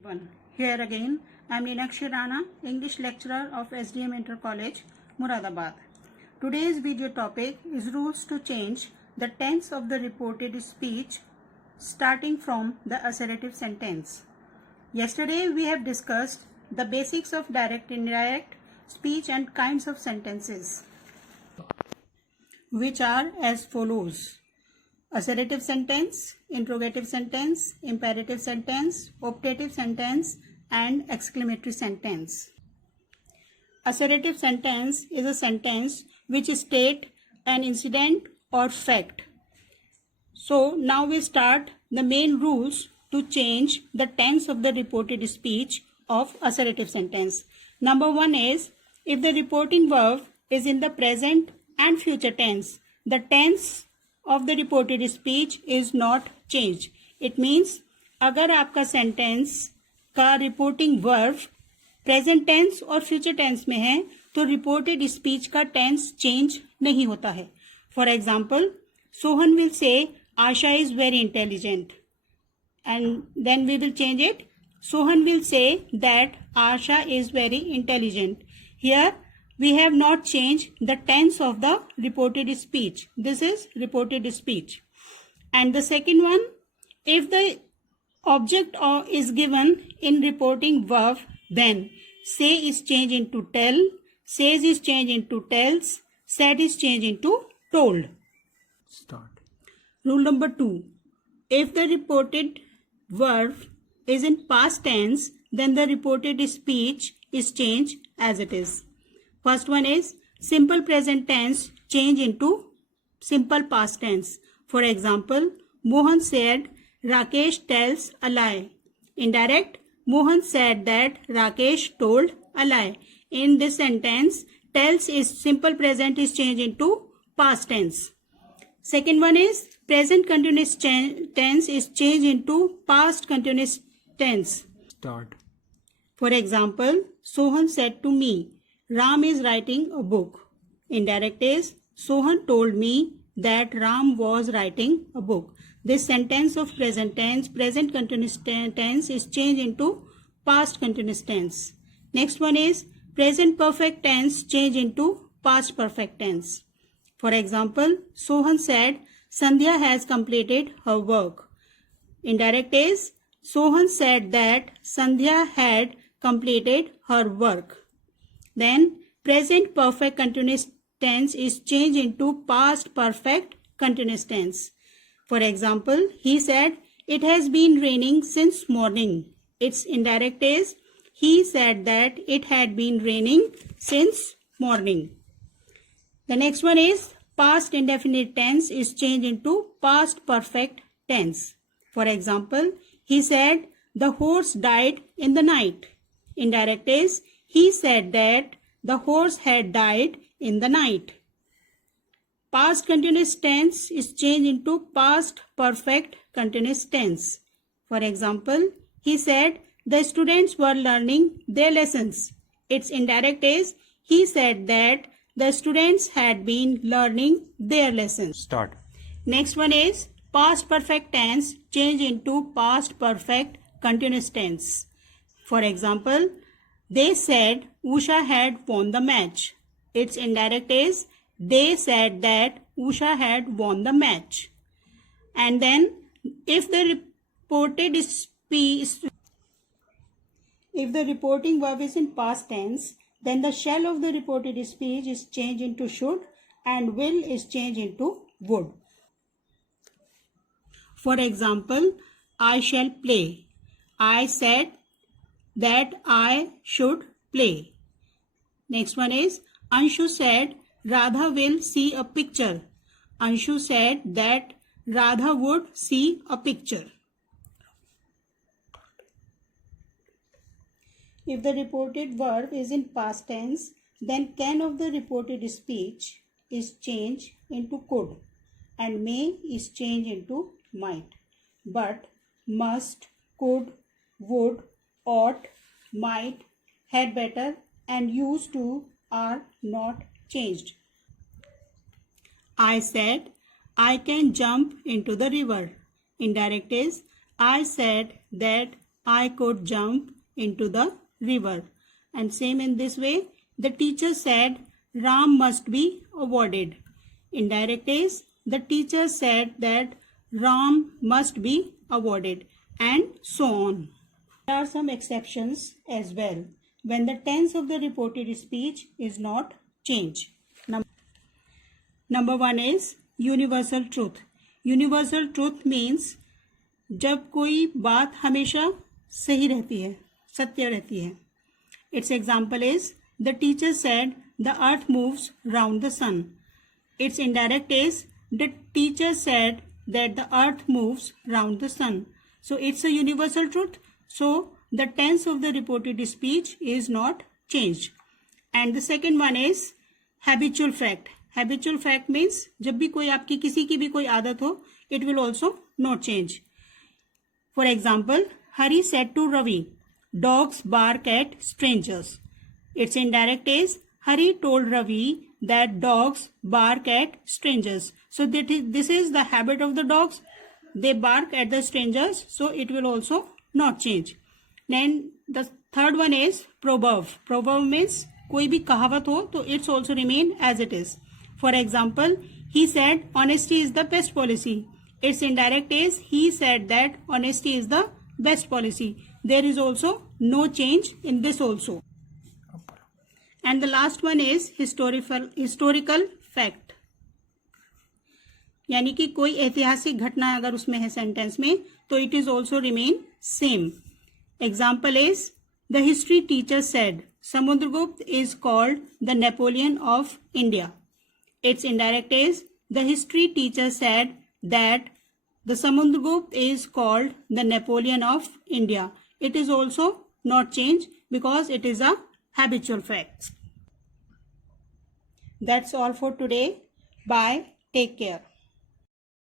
One. Here again, I am Meenakshi Rana, English lecturer of SDM Inter College, Muradabad. Today's video topic is rules to change the tense of the reported speech starting from the assertive sentence. Yesterday we have discussed the basics of direct, indirect speech and kinds of sentences, which are as follows: assertive sentence, interrogative sentence, imperative sentence, optative sentence, and exclamatory sentence. Assertive sentence is a sentence which states an incident or fact. So now we start the main rules to change the tense of the reported speech of assertive sentence. Number one is, if the reporting verb is in the present and future tense, the tense of the reported speech is not changed. It means अगर आपका sentence का reporting verb present tense और future tense में है तो reported speech का tense change नहीं होता है. For example, Sohan will say Asha is very intelligent and then we will change it. Sohan will say that Asha is very intelligent. Here we have not changed the tense of the reported speech. This is reported speech. And the second one, if the object is given in reporting verb, then say is changed into tell, says is changed into tells, said is changed into told. Start. Rule number 2. If the reported verb is in past tense, then the reported speech is changed as it is. First one is simple present tense change into simple past tense. For example, Mohan said Rakesh tells a lie. Indirect, Mohan said that Rakesh told a lie. In this sentence, tells is simple present is changed into past tense. Second one is present continuous tense is changed into past continuous tense. Start. For example, Sohan said to me, Ram is writing a book. Indirect is Sohan told me that Ram was writing a book. This sentence of present tense, present continuous tense is changed into past continuous tense. Next one is present perfect tense change into past perfect tense. For example, Sohan said, Sandhya has completed her work. Indirect is, Sohan said that Sandhya had completed her work. Then, present perfect continuous tense is changed into past perfect continuous tense. For example, he said, it has been raining since morning. Its indirect is, he said that it had been raining since morning. The next one is past indefinite tense is changed into past perfect tense. For example, he said the horse died in the night. Indirect is he said that the horse had died in the night. Past continuous tense is changed into past perfect continuous tense. For example, he said the students were learning their lessons. Its indirect is he said that the students had been learning their lessons. Start. Next one is past perfect tense change into past perfect continuous tense. For example, they said Usha had won the match. Its indirect is they said that Usha had won the match. And then if the reporting verb is in past tense, then the shall of the reported speech is changed into should and will is changed into would. For example, I shall play. I said that I should play. Next one is Anshu said Radha will see a picture. Anshu said that Radha would see a picture. If the reported verb is in past tense, then can of the reported speech is changed into could and may is changed into might. But must, could, would, ought, might, had better and used to are not changed. I said I can jump into the river. Indirect is I said that I could jump into the river. And same in this way, the teacher said Ram must be awarded. Indirect is the teacher said that Ram must be awarded, and so on. There are some exceptions as well when the tense of the reported speech is not changed. Number one is universal truth. Universal truth means जब कोई बात हमेशा सही रहती है, सत्य रहती है. Its example is the teacher said the earth moves round the sun. Its indirect is the teacher said that the earth moves round the sun. So it's a universal truth. So the tense of the reported speech is not changed. And the second one is habitual fact. Habitual fact means जब भी कोई आपकी किसी की भी कोई आदत हो, it will also not change. For example, Hari said to Ravi, dogs bark at strangers. Its indirect is Hari told Ravi that dogs bark at strangers. So this is the habit of the dogs. They bark at the strangers, so it will also not change. Then the third one is proverb. Proverb means कोई भी कहावत हो तो it's also remain as it is. For example, he said honesty is the best policy. Its indirect is he said that honesty is the best policy. There is also no change in this also. And the last one is historical fact. यानी कि कोई ऐतिहासिक घटना अगर उसमें है sentence में तो it is also remain same. Example is the history teacher said Samudragupta is called the Napoleon of India. Its indirect is the history teacher said that the Samudragupta is called the Napoleon of India. It is also not changed because it is a habitual fact. That's all for today. Bye. Take care.